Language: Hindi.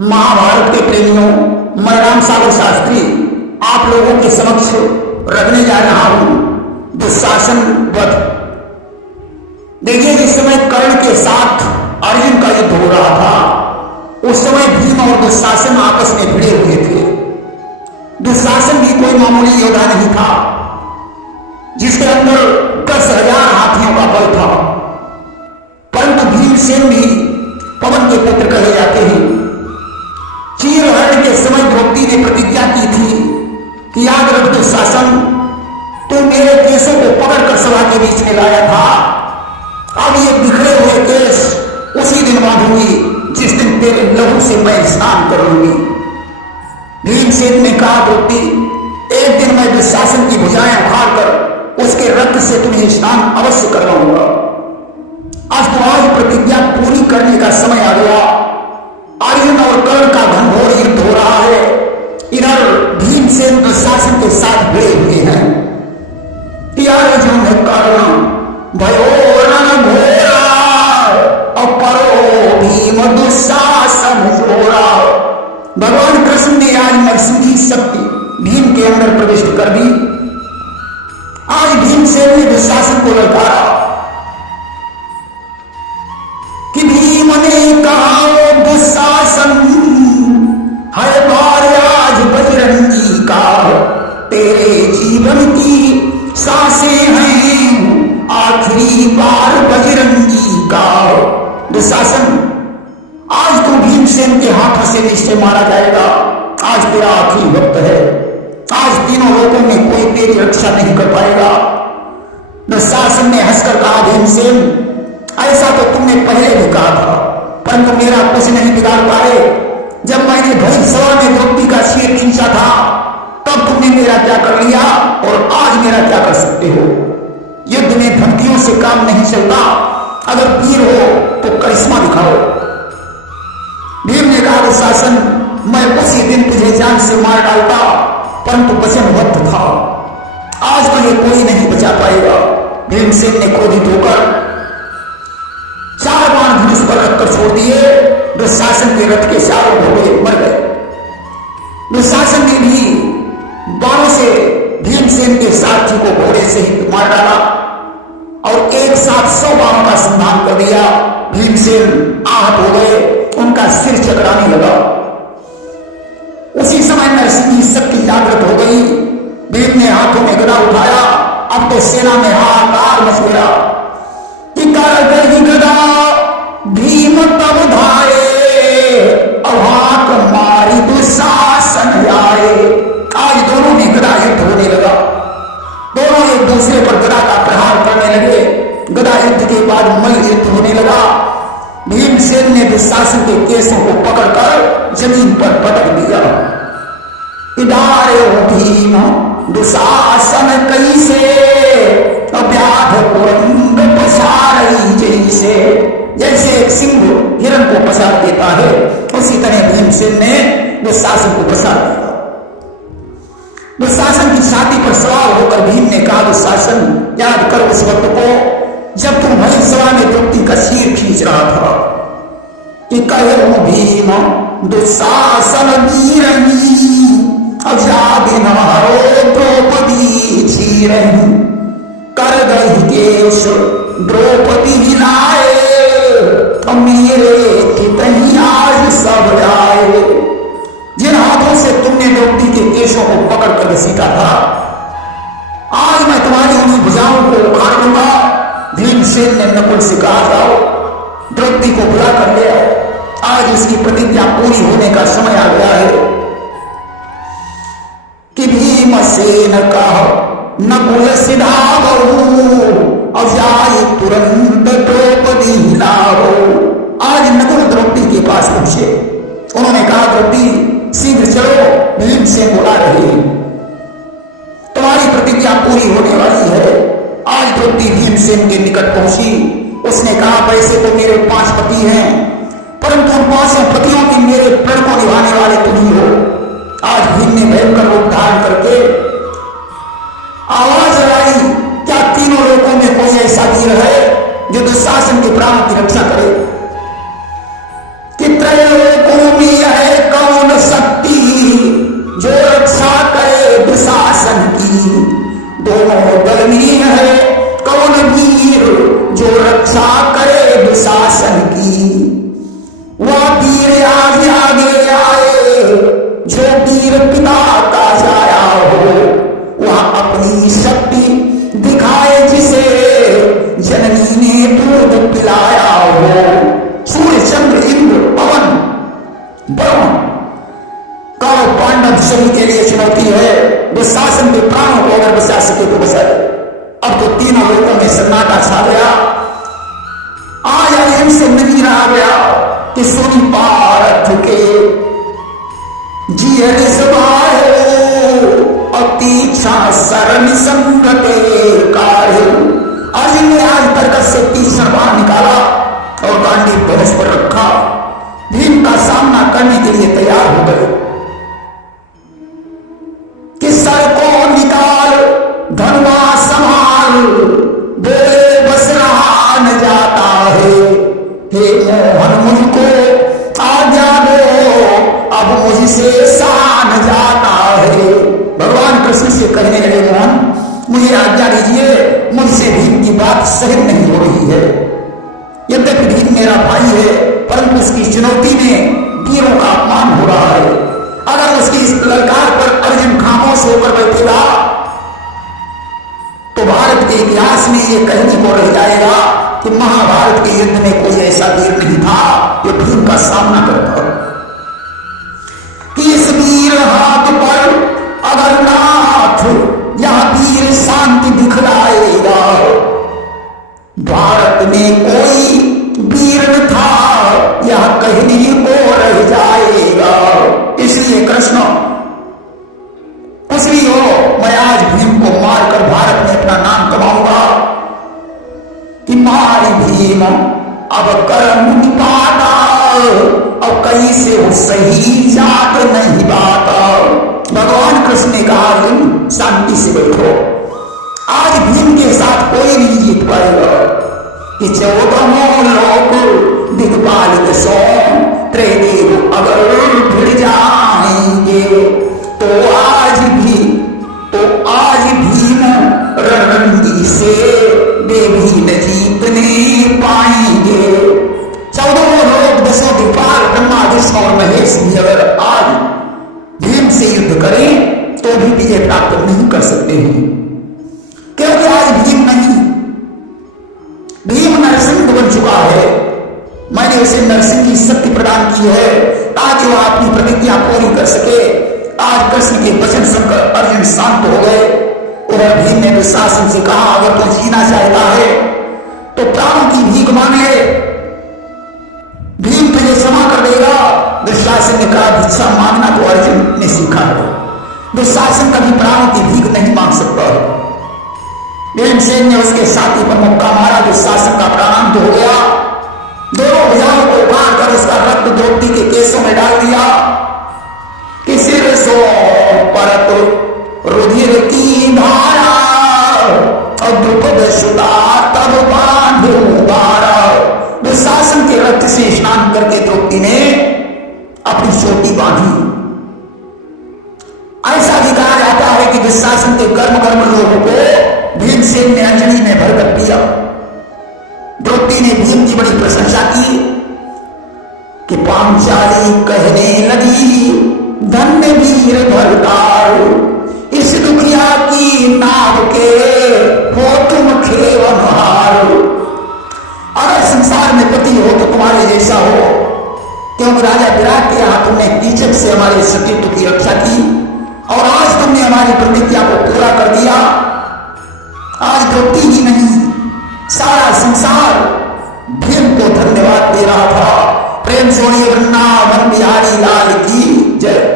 महाभारत के प्रेमियों, मैं राम सागर शास्त्री आप लोगों के समक्ष रखने जा रहा हूं दुशासन वध। देखिए, जिस समय कर्ण के साथ अर्जुन का युद्ध हो रहा था, उस समय भीम और दुशासन आपस में भिड़े हुए थे। दुशासन भी कोई मामूली योद्धा नहीं था, जिसके अंदर 10,000 हाथियों का बल था। परंतु भीमसेन भी पवन के पुत्र कहे जाते हैं। चीरहरण के समय द्रौपदी ने प्रतिज्ञा की थी कि याद रख दुशासन, तू मेरे केसों को पकड़कर सभा के बीच में लाया था। अब ये बिखरे हुए केस उसी दिन बांधूंगी जिस दिन तेरे लहू से मैं स्नान करूंगी। भीमसेन ने कहा, द्रौपदी, एक दिन मैं दुशासन की भुजाएं उखाड़कर उसके रक्त से तुम्हें स्नान अवश्य करवाऊंगा। आज तो आज प्रतिज्ञा पूरी करने का समय आ गया। अर्जुन और कर्ण का घनघोर युद्ध हो रहा है। इधर भीमसेन दुशासन के साथ भिड़े हुए हैं। अर्जुन कर्ण भयो रण घोरा, अपरो भीम दुशासन जोड़ा। भगवान कृष्ण ने आज नरसिंह शक्ति भीम के अंदर प्रविष्ट कर दी। आज भीमसेन ने दुशासन को ललकारा कि भीम ने कहा, दुशासन है बार आज बजरंगी का, तेरे जीवन की सांसें हैं आखिरी बार बजरंगी का। दुशासन, आज तो भीमसेन के हाथों से निश्चय मारा जाएगा। आज तेरा आखिरी वक्त है। आज तीनों लोगों में कोई तेरी रक्षा नहीं कर पाएगा। दुशासन ने हंसकर कहा, भीमसेन, ऐसा तो तुमने पहले भी कहा था, परंतु मेरा कुछ नहीं बिगाड़ पाए। जब मैंने भरी सभा में द्रौपदी का सिर खींचा था, तब तुमने मेरा क्या कर लिया और आज मेरा क्या कर सकते हो। युद्ध में धमकियों से काम नहीं चलता। अगर वीर हो तो करिश्मा दिखाओ। भीम ने कहा, दुशासन, मैं उसी दिन तुझे जान से मार डालता, परंतु वचन बद्ध था। आज तो ये कोई नहीं बचा पाएगा। भीमसेन ने क्रोधित होकर 4 बाण धनुष पर रखकर छोड़ दिए। दुशासन के रथ के चारों घोड़े मर गए। दुशासन ने भी बाणों से भीमसेन के सारथी को घोड़े से ही मार डाला और एक साथ 100 बाणों का संधान कर दिया। भीमसेन आहत हो गए, उनका सिर चकराने लगा। उसी समय नरसिंह की शक्ति जागृत हो गई। भीम ने हाथों में गदा उठाया। अब तो सेना में हाहाकार मच गया कि कर गई गदा भीम तब धाये, अभाक मारी दुशासन आए। आज दोनों में गदा युद्ध होने लगा। दोनों एक दूसरे पर गदा का प्रहार करने लगे। गदा युद्ध के बाद मल्ल युद्ध होने लगा। भीमसेन ने दुशासन के केसों को पकड़कर जमीन पर पटक दिया। इधारे भीम दुशासन कैसे, व्याध कुरंग पसारई जैसे। जैसे एक सिंह हिरण को पसार देता है, उसी तरह भीमसेन ने दुशासन को पसार दिया। दुशासन की छाती पर सवार होकर भीम ने कहा, दुशासन, याद कर उस वक्त को जब तुम भरी सभा में द्रौपदी का सिर खींच रहा था कि कहे भीम दुशासन वीरनी, द्रौपदी चीरही। कर गई केश द्रौपदी हिलाए, मेरे कितनी आज सब आए। जिन हाथों से तुमने द्रौपदी के केशों को पकड़ कर घसीटा था, आज मैं तुम्हारी उन्हीं भुजाओं को उखाड़ लूंगा। भीमसेन ने नकुल से कहा, जाओ द्रौपदी को बुला कर ले आओ। आज उसकी प्रतिज्ञा पूरी होने का समय आ गया है कि भीमसेन कहा, नकुल सिधा बहु, अब जाए तुरंत द्रौपदी लाओ। आज नकुल द्रौपदी के पास पहुंचे। उन्होंने कहा, द्रौपदी शीघ्र चलो, भीमसेन बुला रहे हैं, तुम्हारी प्रतिज्ञा पूरी होने वाली है। आज द्रौपदी भीमसेन के निकट पहुंची। उसने कहा, वैसे तो मेरे 5 पति हैं, परंतु उन 5 पतियों के मेरे प्रण को निभाने वाले तुम ही हो। आज भीम ने भयंकर रूप धारण करके आवाज लगाई, क्या तीनों लोगों में कोई ऐसा वीर है जो दुशासन के प्राणों की रक्षा करे? कि त्रयोलोकों में है दल में है कौन वीर जो रक्षा करे दुशासन की। वह वीर आगे आगे आए जो वीर पिता का जाया हो। वह अपनी शक्ति दिखाए जिसे जननी ने दूध पिलाया हो। सूर्य चंद्र इंद्र पवन ब्रह्म कौरव पांडव सभी के लिए चुनौती है। दुशासन के प्राणों को अगर बचा सके तो बचाए। अब तो तीनों लोगों में सन्नाटा छा गया। आज अहिम से नहीं रहा गया कि सोनी पारथ के जियर सवाए अतीक्षा शरण संगते कार्य। अर्जुन ने आज तर्क से तीक्ष्ण बाण निकाला और गांडीव धनुष पर रखा। भीम का सामना करने के लिए तैयार हो गए कि सर को निकाल धनुआ संभाल बोले बस रहा न जाता है। हे मोहन मुझको आज्ञा दो अब मुझसे सहा न जाता है। भगवान कृष्ण से कहने लगे मोहन मुझे आज्ञा दीजिए, मुझसे भीम की बात सहन नहीं हो रही है। यद्यपि भीम मेरा भाई है परंतु उसकी चुनौती में वीरों का अपमान हो रहा है। अगर उसकी इस ललकार पर अर्जुन खामोश होकर बैठेगा तो भारत के इतिहास में यह कहने को रह जाएगा कि महाभारत के युद्ध में कोई ऐसा वीर नहीं था जो भीम का सामना करता। कि इस वीर हाथ पर अगर नाथ यह वीर शांति दिखलाएगा। भारत में कोई वीर न था यह कहने को रह जाएगा। इसलिए कृष्ण कुछ भी हो मैं आज भीम को मारकर भारत में अपना नाम कमाऊंगा कि मारी भीम अब कर्म निपाता अब कहीं से वो सही जात नहीं बात। भगवान कृष्ण ने कहा अर्जुन शांति से बैठो। आज भीम के साथ कोई नहीं जीत पाएगा कि 14 लोग दिग्पाल सो त्रिदेव अगर भिड़ जाएंगे तो आज भीम रणरंगी से देवी न जीतने पाएंगे। 14 लोग 10 दिग्पाल ब्रह्मा विष्णु और महेश भी अगर आज भीम से युद्ध करें तो भी विजय प्राप्त नहीं कर सकते हैं। क्योंकि आज भीम नहीं, भीम नरसिंह बन चुका है। मैंने उसे नरसिंह की शक्ति प्रदान की है ताकि वह अपनी प्रतिज्ञा पूरी कर सके। आज कृष्ण के वचन सुनकर अर्जुन शांत हो गए। उधर भीम ने दुशासन से कहा अगर तू जीना चाहता है तो प्राणों की भीख मांगे, भीम तुझे क्षमा कर देगा। दुशासन ने कहा भिक्षा मांगना तो अर्जुन ने सीखा है, दुशासन कभी प्राणों की भीख नहीं मांग सकता। भीमसेन ने उसके साथी पर मुक्का मारा, दुशासन का प्राणांत हो गया। दोनों भुजाओं को उखाड़ कर उसका रक्त द्रौपदी के केसों में डाल दिया कि सिर सो परत रुधिर की धारा और द्रुपद सुता तब बांधो बारा। दुशासन के रक्त से स्नान करके द्रौपदी ने अपनी चोटी बांधी। ऐसा भी कहा जाता है कि दुशासन के कर्म लोगों को भीमसेन ने अंजलि में भरकर पिया। द्रौपदी ने भीम की बड़ी प्रशंसा की कि पांचाली कहने लगी धन्य वीर भरतार इस दुनिया की नाव के हो तुम खेवनहार। अगर संसार में पति हो तो तुम्हारे जैसा हो, क्योंकि राजा विराट के यहाँ तुमने कीचक से हमारे सतीत्व की रक्षा की और आज तुमने हमारी प्रतिज्ञा को पूरा कर दिया। आज द्रौपदी ही नहीं सारा संसार भीम को धन्यवाद दे रहा था। प्रेम सोनी वृंदावन बिहारी लाल की जय।